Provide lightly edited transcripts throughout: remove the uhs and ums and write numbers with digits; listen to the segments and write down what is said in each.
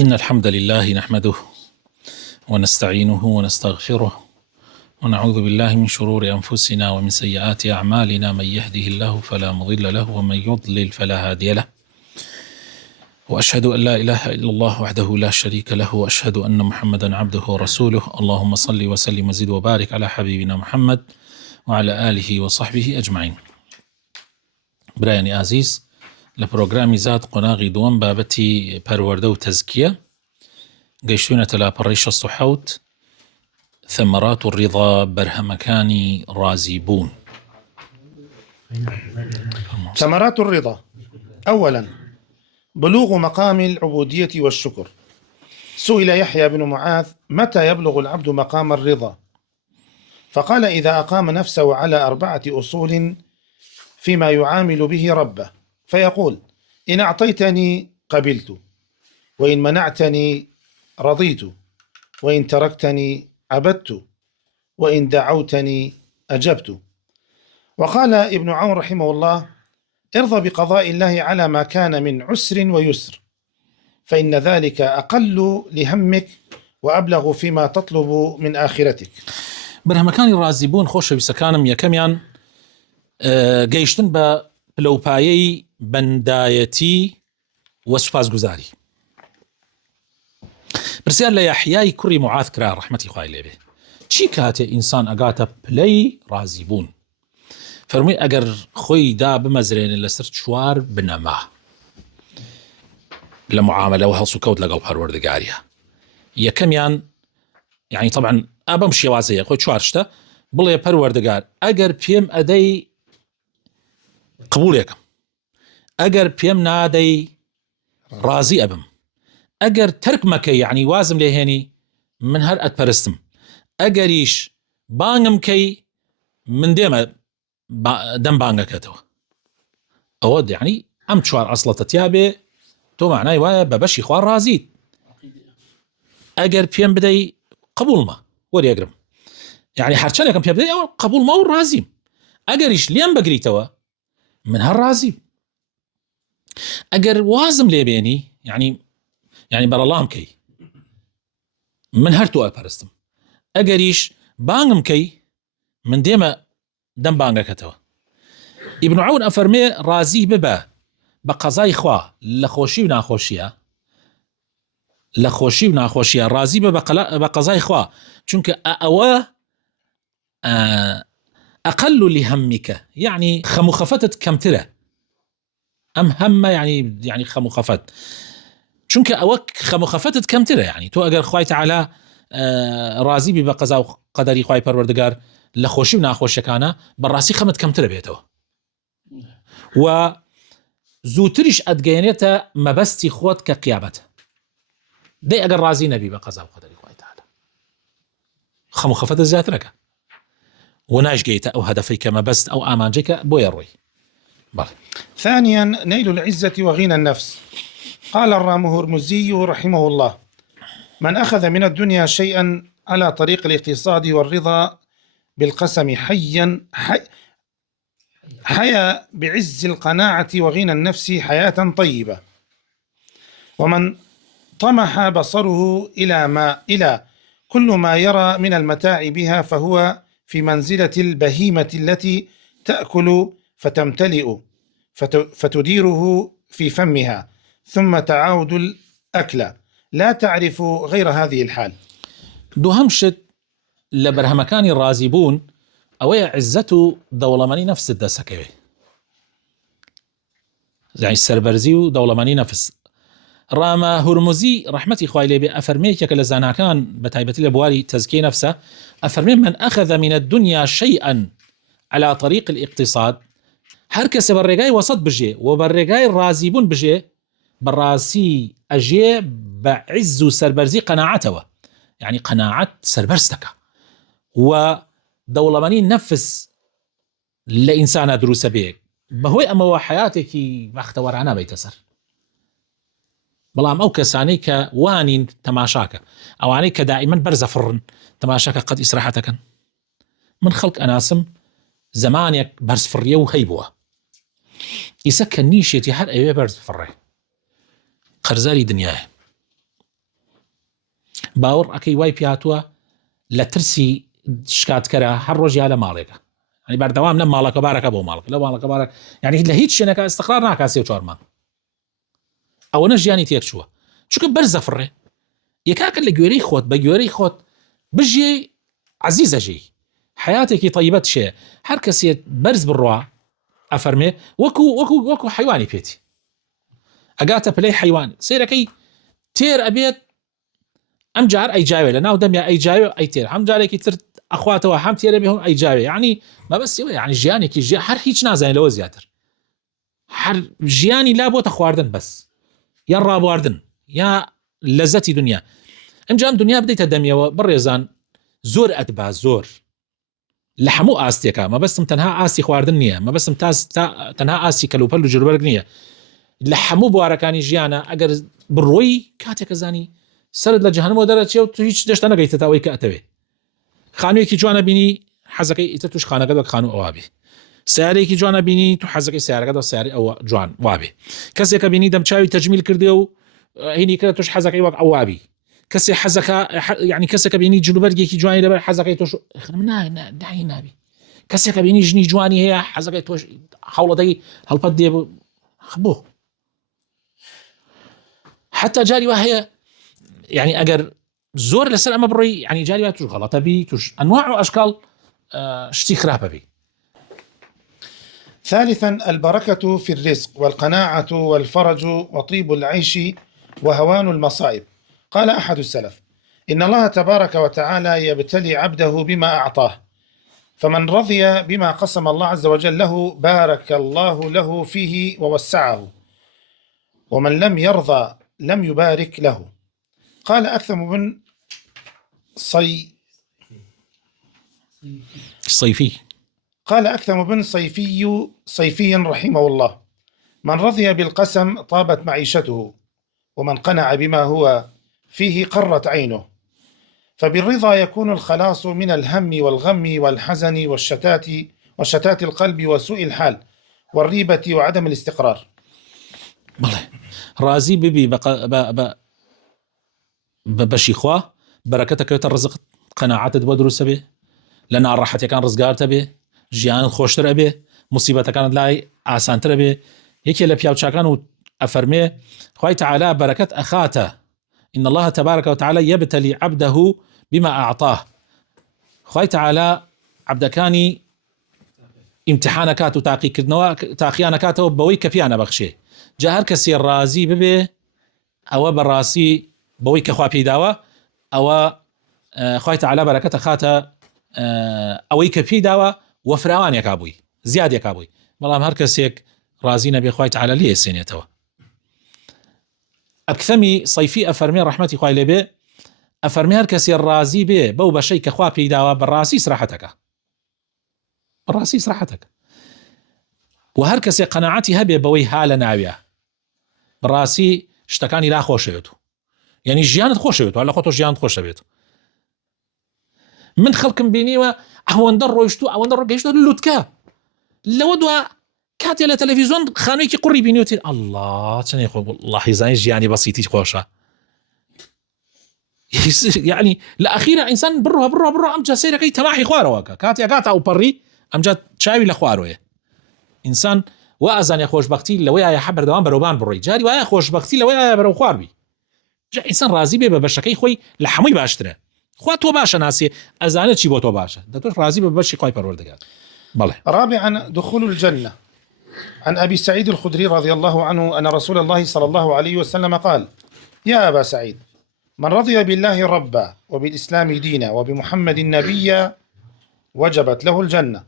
إن الحمد لله نحمده ونستعينه ونستغفره ونعوذ بالله من شرور أنفسنا ومن سيئات أعمالنا، من يهده الله فلا مضل له ومن يضلل فلا هادي له، وأشهد أن لا إله إلا الله وحده لا شريك له، وأشهد أن محمدا عبده ورسوله. اللهم صل وسلم وزد وبارك على حبيبنا محمد وعلى آله وصحبه أجمعين. برایانی ئازیز، لە پرۆگرامی زاد قۆناغی دووەم بابەتی پەروەردە و تەزکیە گەیشتوونەتە لاپەڕەی 67 ثەمەرات الرضا، بەرهەمەکانی رازیبوون. ثمرات الرضا: أولا، بلوغ مقام العبودية والشكر. سئل يحيى بن معاذ: متى يبلغ العبد مقام الرضا؟ فقال: إذا أقام نفسه على 4 أصول فيما يعامل به ربه، فيقول: إن أعطيتني قبلت، وإن منعتني رضيت، وإن تركتني عبدت، وإن دعوتني أجبت. وقال ابن عون رحمه الله: ارضى بقضاء الله على ما كان من عسر ويسر، فإن ذلك أقل لهمك وأبلغ فيما تطلب من آخرتك. بەرهەمەکانی رازیبوون خۆشەویستەکانم، یەکەمیان گەیشتن بە پلەپایەی بەندایەتی و سوپاسگوزاری. پرسیار لە یەحیای کوڕی معاذ کرا ڕەحمەتی خوای لێ بێ، چی کاتێ ئینسان ئەگاتە پلەی رازیبوون؟ فەرمووی ئەگەر خۆی دا بمەزرێنێ لەسەر 4 بنەما لە معاملە و هەڵس و کەوت لەگەڵ پەروەردگاریە. یەکەمیان یعنی طبعا ئابەم شێوازەیە خۆی 4 شتە بڵێ پەروەردگار ئەگەر پێم ئەدەی قبولێکم، ئەگەر پێم نادەی ڕازی ئەبم، ئەگەر تەرک مەکەی یعنی وازم لێ هێنی من هەر ئەتپەرستم، ئەگەریش بانگم کەی من دێمە دەم بانگەکەتەوە. ئەوە یعنی ئەم 4 ئەسڵەتە تیا بێ تۆ معنای وایە بە بەشی خوا ڕازیت. ئەگەر پێم بدەی قبولمە وەریەگرم، یعنی هەرچەندێکم پێ بدەی ئەوە قبولمە و ڕازیم، ئەگەریش لێم بگریتەوە من هەر ڕازیم. ئەگەر وازم لێ بێنی یعنی بەرەڵام کەی من هەر تۆ ئەپەرستم، ئەگەریش بانگم کەی من دێمە دەم بانگەکەتەوە. ئیبن عون ئەفەرمێ ڕازی ببە بە قەزای خوا لە خۆشی و ناخۆشیە، لە خۆشی و ناخۆشیە ڕازی بە بە قەزای خوا، چونکە ئەوە ئەقل لهەمیکە، یعنی خەم و خەفەتت کەمترە. ئەم هەممە یعنی خەم و خەفەت، چونکە ئەوە خەم و خەفەتت کەمترە. یعنی تۆ ئەگەر خوای تەعالا ڕازی بی بە قەزا و قەدەری خوای پەروەردگار لە خۆشی و ناخۆشیەکانە بەڕاستی خەمت کەمترە بێتەوە و زووتریش ئەتگەیەنێتە مەبەستی خۆت کە قیامەتە. دەی ئەگەر ڕازی نەبی بە قەزا و قەدەری خوای تەعالا خەم و خەفەتت زیاترەکە و ناشگەیتە ئەو هەدەفەی کە مەبەست ئەو ئامانجەی کە بۆیە ڕۆی. ثانيا، نيل العزة وغنى النفس. قال الرامهرمزي رحمه الله: من أخذ من الدنيا شيئا على طريق الاقتصاد والرضا بالقسم حيا بعز القناعة وغنى النفس حياة طيبة. ومن طمح بصره إلى كل ما يرى من المتاع بها فهو في منزلة البهيمة التي تأكل فتمتلئ فتديره في فمها ثم تعاود الأكل، لا تعرف غير هذه الحال. دوهم شت لە بەرهەمەکانی رازیبوون ئەوەیە عزەت و دەوڵەمەنی نەفست دەسەکەوێ، یعنی سەربەرزی و دەوڵەمەنی نەفس. ڕامە هورموزی ڕەحمەتی خوای لێ بێ ئەفەرمێکێکە لە زاناکان بە تایبەتی لە بواری تەزکیەی نەفسە ئەفەرمێ: من أخذ من الدنيا شيئا على طريق الاقتصاد، هەر کەسە بە ڕێگای وەسەط بژێ و بە ڕێگای رازیبوون بژێ بەڕاستی ئەژێ بە عز و سەربەرزی قەناعەتەوە، یعنی قەناعەت سەربەرزەکە و دەوڵەمەنی نەفس لە ئینسانە دروسە بێ، بەهۆی ئەمەوە حیاتێکی بەختەوەرانە بێتە سەر. بەڵام ئەو کەسانەی کە وانین تەماشاکە، ئەوانەی کە دائیمەن بەرزە فڕن تەماشاکە قەت ئیسراحەتەکەن. من خەڵک ئەناسم زمانێک بەرز فڕیە و هەی بووە، ئیسە کە نیشێتی هەر ئەوێ بەرز فڕێ، قەرزاری دنیاە. باوەڕ ئەەکەی وای پیاتوە لە ترسی شکاتکەرە هەر ڕۆژیا لە ماڵێکە ینی بەردەوام لە ماڵەکە بارەکە بۆ ماڵک لە ماڵەکە بارە ینی لە هیچ شوێنەکە استقرار ناکات 3 و 4 مانگ ئەوەنە ژیانی تێک چووە چونکە بەرزە فڕێ یەکاکە لە گوێرەی خۆت بە گوێرەی خۆت بژێ عەزیزەژی حیاتێکی طیبەت شێ هەر کەسێت بەرز بڕوا ئەفەرمێ وەکو حیوانی پێتی ئەگاتە پلەی حیوان سیرەکەی تێر ئەبێت ئەم جار ئەیجاوێ لە ناو دەمیا ئەیجاوێ ئەیتێر هەم جارێکی تر ئەخواتەوە هەم تێرە بێ هەم ئەیجاوێ یعنی مەبەستیەوە یعنی ژیانێکی هەر هیچ نازانێت لەوە زیاتر هەر ژیانی لا بۆتە خواردن بەس یا ڕابواردن یا لەزەتی دنیا ئەنجام دنیا بدەیتە دەمیەوە بڕێزان زۆر ئەتبا زۆر لە هەموو ئاستێکە مەبەستم تەنها ئاستی خواردن نییە مەبەستم تەنها ئاستی کەلوپەل و جلوبەرگ نییە لە هەموو بوارەکانی ژیانە ئەگەر بڕۆی کاتێکە زانی سرت لە جەهەنەمەوە دەرەچێ و تو هیچ دەشتە نەگەیتە تاوەی کە ئەتەوێ خانوویەکی جوانە بینی حەزەکەی ئیتر توش خانەکە وەک خانوو ئەوا بێ سیارەیەکی جوانە بینی تو حەزەکەی سیارەکە دە سیاری ئەوە جوان وابێ کەسێکە بینی دەمچاوی تەجمیل کردێ و هینی کرد توش حەزەکەی وەک ئەوابی کەسێ حەزەکە یعنی کەسێکە بینی جلوبەرگێکی جوانی لەبەر حەزەکەی تۆش داهی نابی کەسێکە بینی ژنی جوانی هەیە حەزەکەی تۆش هەوڵەدەی هەڵپەت دێ بۆ حتى جاري وهي يعني أجر زور لسر أما بري يعني جاري وهي توش غلطة بي توش أنواع وأشكال شتي خرابة بي. ثالثا البركة في الرزق والقناعة والفرج وطيب العيش وهوان المصائب. قال أحد السلف إن الله تبارك وتعالى يبتلي عبده بما أعطاه فمن رضي بما قسم الله عز وجل له بارك الله له فيه ووسعه ومن لم يرضى لم يبارك له. قال أكثم بن صيفي رحمه الله من رضي بالقسم طابت معيشته ومن قنع بما هو فيه قرت عينه فبالرضا يكون الخلاص من الهم والغم والحزن وشتات القلب وسوء الحال والريبة وعدم الاستقرار. رازي ببي بشي خواه بركتك يترزق قناعات دبو دروس به لنا راحة كان رزقار به جيان خوشتر به مصيبة كانت لاي آسانتر به يكي لبياو شاكان أفرمي خواه تعالى بركة أخاته إن الله تبارك وتعالى يبتلي عبده بما أعطاه. خواه تعالى عبدكاني امتحانكات وتاقي كدنوا تاقيانكات وبوي كفيانا بخشي جا هر کەسێ ڕازی ببێ ئەوە بەڕاستی بەوەی کە خوا پێداوە ئەوە خوای تەعالا بەرەکەتە خاتە ئەوەی کە پێداوە وە فراوانێکا بووی زیادێکا بووی بەڵام هەر کەسێک ڕازی نەبێ خوای تەعالا لێ سێنێتەوە. ئەکثەمی صەیفی ئەفەرمێ ڕەحمەتی خوای لێ بێ ئەفەرمێ هەر کەسێ ڕازی بێ بەو بەشەی کە خوا پێداوە بەڕاستی سراحەتەکە بەڕاستی سراحەتەکە و هەر کەسێ قەناعەتی هەبێ بەوەی ها لە ناویە بەڕاستی شتەکانی لا خۆشەوێت و یعنی ژیانت خۆشەوێت و لە خۆ تۆ ژیانت خۆشەوێت. من خەڵکم بینیوە ئەوەندە ڕۆیشت و ئەوەندە ڕۆگەیشتە لووتکە لەوە دووە کاتێ لە تەلەڤیزۆن خانوویەکی قوڕی بینیوتی ئەڵڵا چەنێ خۆ وەڵڵاهی زانی ژیانی بەسیتی خۆشە یعنی لە ئەخیرە ئینسان بڕۆ ئەمجا سەیرەکەی تەماحی خوارەوەکە کاتێ ئەگاتە ئەو پەڕی ئەمجا چاوی لە خوارۆیە ئینسان و ئازانێ خۆشبەختی لەوەیە حە بەردەوام بەرەوبان بڕۆی جاری وایە خۆشبەختی لەوەیە بەرەو خواروی جا ئینسان ڕازی بێ بە بەشەکەی خۆی لە هەمووی باشترە خوا تۆ باشە ناسێ ئەزانێت چی بۆ تۆ باشە دەتۆش ڕازی بە بەشی خوای پەروەردگار. بەڵێ. رابعا دخول الجنة. عن أبي سعيد الخدري رضي الله عنه أن رسول الله صلى الله عليه وسلم قال يا أبا سعيد من رضي بالله ربا وبالإسلام دينا وبمحمد نبيا وجبت له الجنة.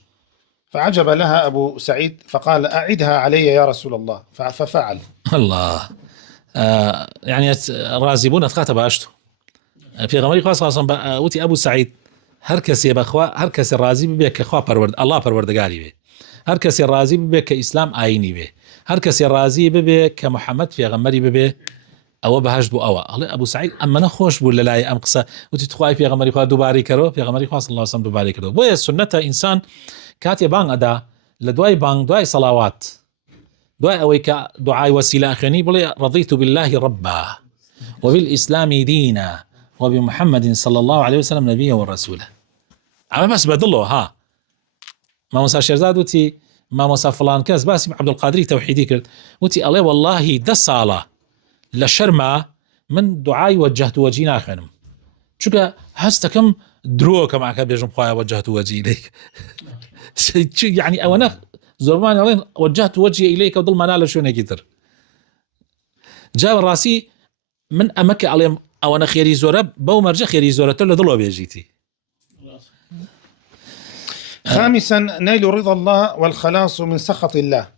فعجب لها أبو سعيد فقال أعدها علي يا رسول الله ففعل. الله يعني رازبون أتخاطب باشتو في غمري خاص خاصا وتي أبو سعيد هر کەسێ بەخوا هر کەسێ ڕازی ببێ کە خوا الله پەروەردگاری بێ هر کەسێ ڕازی ببێ کە ئیسلام ئاینی بێ هر کەسێ ڕازی ببێ کە محەممەد پێغەمبەری ببێ ئەوە بەهەشت بوو ئەوە ئەڵێ ئەبو سعید ئەمەنە خۆش بوو لەلای ئەم قسە وتی خوای پێغەمبەری خوا دووباری کردەوە پێغەمبەری خوا صلی الله علیه و سلم دووباری کردەوە بۆیە سنەتە ئینسان کاتێ بانگ ئەدا لە دوای بانگ دوای سەڵاوات دوای ئەوەی کە دوعای وەسیلە ئەخوێنی بڵێ رضيت بالله ربا وبالإسلام دينا وبمحمد صلى الله عليه وسلم نبيا ورسولا. أما بس بدله ها ما موسى شيرزاد وتي ما موسى فلان كاس باسم عبد القادري توحيدي كرت وتي الله والله ده صالة لشرما من دعاء وجهت وجهي خنم شو هستكم دروك معك بيجم خوايا وجهت وجهي إليك يعني أو أنا زرمان علين وجهت وجهي إليك وضل منال شو نكتر جاب راسي من أمك عليهم أو أنا خيري زورب بو مرجع خيري زورة اللي ضلوا بيجيتي. خامسا نيل رضا الله والخلاص من سخط الله.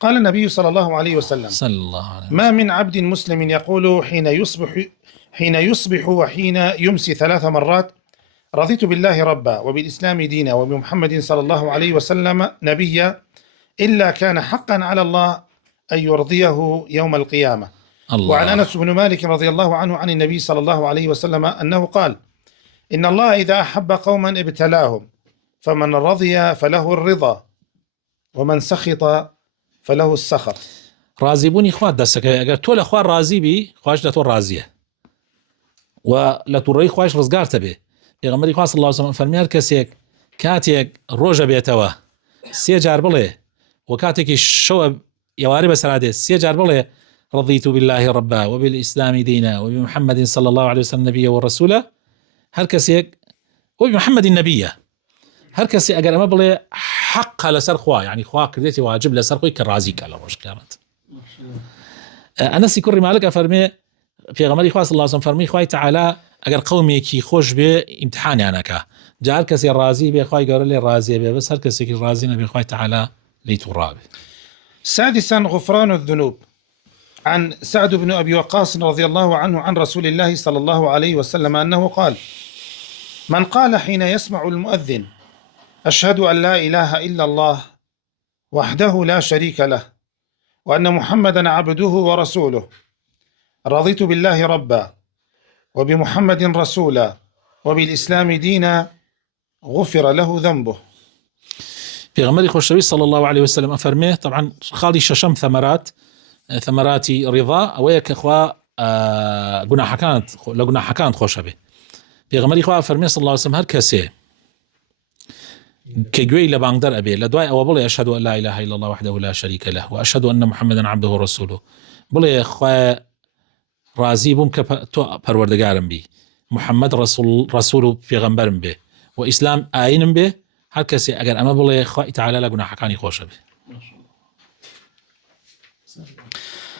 قال النبي صلى الله عليه وسلم صلى الله عليه وسلم ما من عبد مسلم يقول حين يصبح وحين يمسي 3 مرات رضيت بالله ربا وبالإسلام دينا وبمحمد صلى الله عليه وسلم نبيا إلا كان حقا على الله أن يرضيه يوم القيامة. الله. وعن أنس بن مالك رضي الله عنه عن النبي صلى الله عليه وسلم أنه قال إن الله إذا أحب قوما ابتلاهم فمن رضي فله الرضا ومن سخط فله السخط. رازي بوني خوات دستك اگر تول خوار رازي بي خواش لتو رازيه ولتو خواش رزقار تبي پیغمبر خوا صلی الله علیه وسلم فرمی هر کسیک کاتیک روجا بیتوا سی جار بله و کاتیک شو یواری بسراده سی جار بله رضيت بالله ربا وبالإسلام دينا وبمحمد صلى الله عليه وسلم نبيا ورسولا هر كسيك وبمحمد النبي هر كسي اگر اما بله حق لسر خوا يعني خوا كرديتي واجب لسر خوي كرازيك على روش قيامت. انس كوري مالك افرمي في غمري خوا صلى الله عليه وسلم فرمي خواي تعالى اگر قومي كي خوش به امتحان انك جار كسي رازي به خواي قال لي رازي به بس هر كسي رازي نبي خواي تعالى ليترابه. سادسا غفران الذنوب. عن سعد بن أبي وقاص رضي الله عنه عن رسول الله صلى الله عليه وسلم أنه قال من قال حين يسمع المؤذن أشهد أن لا إله إلا الله وحده لا شريك له وأن محمدا عبده ورسوله رضيت بالله ربا وبمحمد رسولا وبالإسلام دينا غفر له ذنبه. في غمري خوشوي صلى الله عليه وسلم أفرميه طبعا خالي ششم ثمرات رضا أويك إخوة جناح كانت خوش به. في غمري إخوة أفرميه صلى الله عليه وسلم هر كسي كجوي لباندر أبي لدواء أو بلي أشهد أن لا إله إلا الله وحده لا شريك له وأشهد أن محمدا عبده ورسوله بلي إخوة رازي بوم كتو پروردگارم بي محمد رسول پیغمبرم به وإسلام آينم به هر كسي أجر أما بلي إخوة تعالى لجناح كاني خوش به.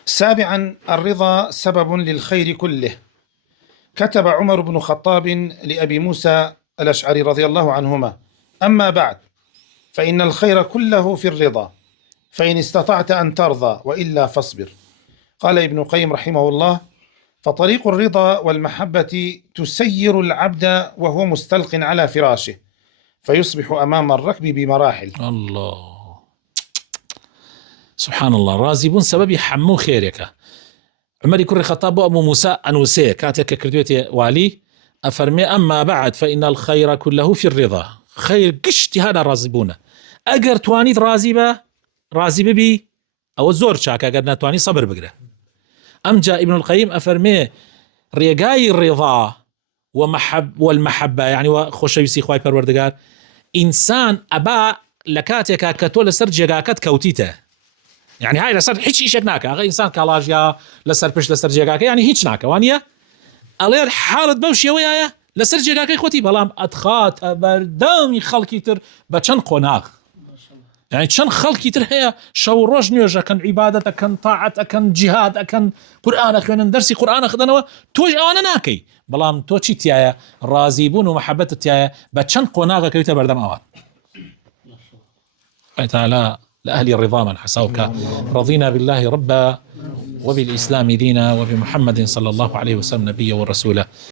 سابعا الرضا سبب للخير كله. كتب عمر بن الخطاب لأبي موسى الأشعري رضي الله عنهما أما بعد فإن الخير كله في الرضا فإن استطعت أن ترضى وإلا فاصبر. قال ابن القيم رحمه الله فطريق الرضا والمحبة تسير العبد وهو مستلق على فراشه فيصبح أمام الركب بمراحل. الله سبحان الله. رازبون سببي حمو خيرك. عمر يكون خطاب أبو موسى أنوسي كاتك كردوتي والي أفرمي أما بعد فإن الخير كله في الرضا. خير قشتي هذا رازبونه أجر توانيت رازبة بي أو الزور شاك أجر نتواني صبر بقرة. أم جاء ابن القيم أفرمي ريقاي الرضا والمحبة يعني وخوش يسي خواي پروردگار إنسان أبا لكاتك كتول سرجيقاكت كوتيته يعني هاي لسر هيش إيشك ناكا غير إنسان كالاجيا لسر بش لسر جيقاكا يعني هيش ناكا وانيا ألير حالة بوشي ويايا لسر جيقاكا خوتي بلام أدخات أبردامي خلقي تر بچن قناغ يعني چن خلقي تر هي شو روج نيوجا كان عبادة كان طاعة كان جهاد كان قرآن كان درسي قرآن خدنا توج أنا ناكي بلام توشي تيايا رازيبون ومحبة تيايا بچن قناغ كيوتا بردام أوان تعالى لأهل الرضا من حسوك رضينا بالله ربا وبالإسلام دينا وبمحمد صلى الله عليه وسلم نبيا ورسولا.